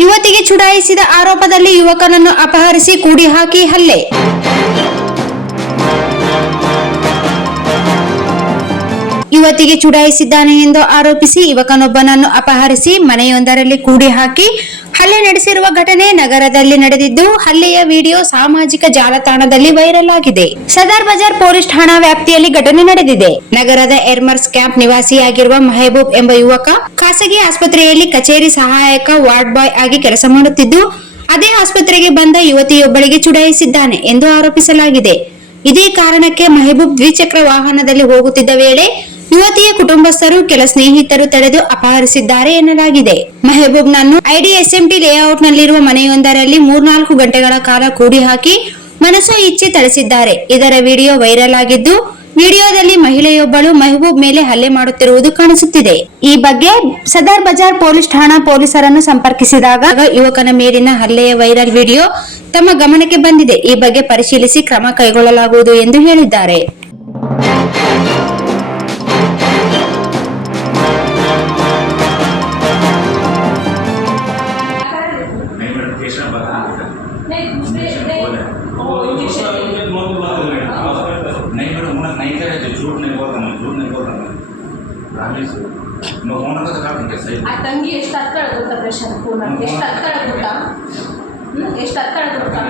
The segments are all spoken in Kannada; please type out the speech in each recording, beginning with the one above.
ಯುವತಿಗೆ ಚುಡಾಯಿಸಿದ ಆರೋಪದಲ್ಲಿ ಯುವಕನನ್ನು ಅಪಹರಿಸಿ ಕೂಡಿ ಹಾಕಿ ಹಲ್ಲೆ. ಯುವತಿಗೆ ಚುಡಾಯಿಸಿದ್ದಾನೆ ಎಂದು ಆರೋಪಿಸಿ ಯುವಕನೊಬ್ಬನನ್ನು ಅಪಹರಿಸಿ ಮನೆಯೊಂದರಲ್ಲಿ ಕೂಡಿ ಹಾಕಿ ಹಲ್ಲೆ ನಡೆಸಿರುವ ಘಟನೆ ನಗರದಲ್ಲಿ ನಡೆದಿದ್ದು, ಹಲ್ಲೆಯ ವಿಡಿಯೋ ಸಾಮಾಜಿಕ ಜಾಲತಾಣದಲ್ಲಿ ವೈರಲ್ ಆಗಿದೆ. ಸದರ್ ಬಜಾರ್ ಪೊಲೀಸ್ ಠಾಣಾ ವ್ಯಾಪ್ತಿಯಲ್ಲಿ ಘಟನೆ ನಡೆದಿದೆ. ನಗರದ ಎರ್ಮರ್ಸ್ ಕ್ಯಾಂಪ್ ನಿವಾಸಿಯಾಗಿರುವ ಮೆಹಬೂಬ್ ಎಂಬ ಯುವಕ ಖಾಸಗಿ ಆಸ್ಪತ್ರೆಯಲ್ಲಿ ಕಚೇರಿ ಸಹಾಯಕ ವಾರ್ಡ್ ಬಾಯ್ ಆಗಿ ಕೆಲಸ ಮಾಡುತ್ತಿದ್ದು, ಅದೇ ಆಸ್ಪತ್ರೆಗೆ ಬಂದ ಯುವತಿಯೊಬ್ಬಳಿಗೆ ಚುಡಾಯಿಸಿದ್ದಾನೆ ಎಂದು ಆರೋಪಿಸಲಾಗಿದೆ. ಇದೇ ಕಾರಣಕ್ಕೆ ಮೆಹಬೂಬ್ ದ್ವಿಚಕ್ರ ವಾಹನದಲ್ಲಿ ಹೋಗುತ್ತಿದ್ದ ವೇಳೆ ಯುವತಿಯ ಕುಟುಂಬಸ್ಥರು ಕೆಲ ಸ್ನೇಹಿತರು ತಡೆದು ಅಪಹರಿಸಿದ್ದಾರೆ ಎನ್ನಲಾಗಿದೆ. ಮೆಹಬೂಬ್ ನನ್ನು ಐಡಿಎಸ್ಎಂಟಿ ಲೇಔಟ್ ನಲ್ಲಿರುವ ಮನೆಯೊಂದರಲ್ಲಿ 3-4 ಗಂಟೆಗಳ ಕಾಲ ಕೂಡಿ ಹಾಕಿ ಮನಸೋ ಇಚ್ಛೆ ಥಳಿಸಿದ್ದಾರೆ. ಇದರ ವಿಡಿಯೋ ವೈರಲ್ ಆಗಿದ್ದು, ವಿಡಿಯೋದಲ್ಲಿ ಮಹಿಳೆಯೊಬ್ಬಳು ಮೆಹಬೂಬ್ ಮೇಲೆ ಹಲ್ಲೆ ಮಾಡುತ್ತಿರುವುದು ಕಾಣಿಸುತ್ತಿದೆ. ಈ ಬಗ್ಗೆ ಸದರ್ ಬಜಾರ್ ಪೊಲೀಸ್ ಠಾಣಾ ಪೊಲೀಸರನ್ನು ಸಂಪರ್ಕಿಸಿದಾಗ ಯುವಕನ ಮೇಲಿನ ಹಲ್ಲೆಯ ವೈರಲ್ ವಿಡಿಯೋ ತಮ್ಮ ಗಮನಕ್ಕೆ ಬಂದಿದೆ. ಈ ಬಗ್ಗೆ ಪರಿಶೀಲಿಸಿ ಕ್ರಮ ಕೈಗೊಳ್ಳಲಾಗುವುದು ಎಂದು ಹೇಳಿದ್ದಾರೆ. नहीं मैडम उन्हें नहीं कह रहे, झूठ नहीं बोल रहा मैं ಪ್ರಾಮಿಸ್ ನೋ ಹೋನಕ ತಕ ಸೈ ಆ ತಂಗಿ ಎಷ್ಟು ಹತ್ಕಳ ಗೊತ್ತಾ ಪ್ರೆಷರ್ ಫೋನ್ ಎಷ್ಟು ಹತ್ಕಳ ಗೊತ್ತಾ ಎಷ್ಟು ಹತ್ಕಳ ಗೊತ್ತಾ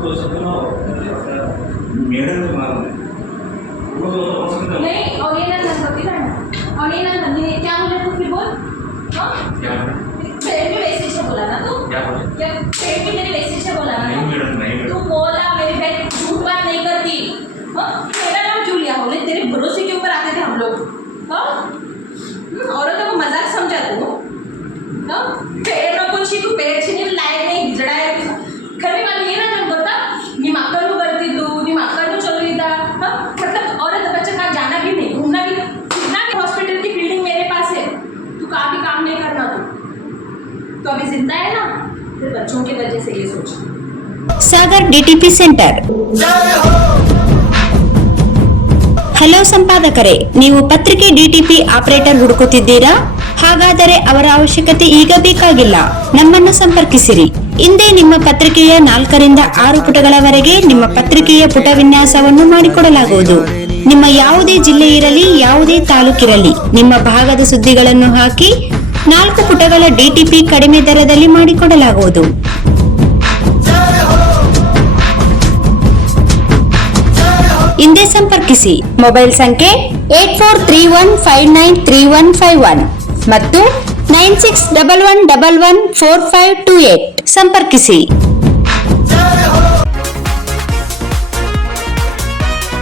तो सबनो ಮೇಡಮ್ नहीं और ये ना होती ना और ये ना नहीं क्या बोले तू फिर बोल हां क्या पेट में वैसे से बोला ना तू क्या बोले क्या पेट में मेरे वैसे से बोला ना नहीं मैडम नहीं तू बोला मेरी बहन झूठ बात नहीं करती हां मेरा नाम जूलिया होले तेरे भरोसे के ऊपर आते थे हम लोग हां औरतों को मजाक समझा तू हां पेड़ रखून तू पेड़ से लायक नहीं जड़ाया खरे वाली ये ना नन ಗೊತ್ತಾ ನಿಮ್ಮ ಅಕ್ಕನು ಬರ್ತಿದ್ದು ನಿಮ್ಮ ಅಕ್ಕನು ಚಲೋಯಿದ್ದ मतलब औरत बच्चा का जाना भी नहीं घूमना भी कितना भी हॉस्पिटल की बिल्डिंग मेरे पास है तू काफी काम नहीं करना तो अभी जिंदा है ना फिर बच्चों की वजह से ये सोच ಸಾಗರ್ ಡಿಟಿಪಿ ಸೆಂಟರ್. ಹಲೋ ಸಂಪಾದಕರೇ, ನೀವು ಪತ್ರಿಕೆ ಡಿಟಿಪಿ ಆಪರೇಟರ್ ಹುಡುಕುತ್ತಿದ್ದೀರಾ? ಹಾಗಾದರೆ ಅವರ ಅವಶ್ಯಕತೆ ಈಗ ಬೇಕಾಗಿಲ್ಲ. ನಮ್ಮನ್ನು ಸಂಪರ್ಕಿಸಿರಿ. ಇಂದೇ ನಿಮ್ಮ ಪತ್ರಿಕೆಯ 4ರಿಂದ 6 ಪುಟಗಳವರೆಗೆ ನಿಮ್ಮ ಪತ್ರಿಕೆಯ ಪುಟ ವಿನ್ಯಾಸವನ್ನು ಮಾಡಿಕೊಡಲಾಗುವುದು. ನಿಮ್ಮ ಯಾವುದೇ ಜಿಲ್ಲೆ ಇರಲಿ, ಯಾವುದೇ ತಾಲೂಕಿರಲಿ, ನಿಮ್ಮ ಭಾಗದ ಸುದ್ದಿಗಳನ್ನು ಹಾಕಿ 4 ಪುಟಗಳ ಡಿಟಿಪಿ ಕಡಿಮೆ ದರದಲ್ಲಿ ಮಾಡಿಕೊಡಲಾಗುವುದು. ಹಿಂದೆ ಸಂಪರ್ಕಿಸಿ. ಮೊಬೈಲ್ ಸಂಖ್ಯೆ 8431593151 ಮತ್ತು 9611114528 ಸಂಪರ್ಕಿಸಿ.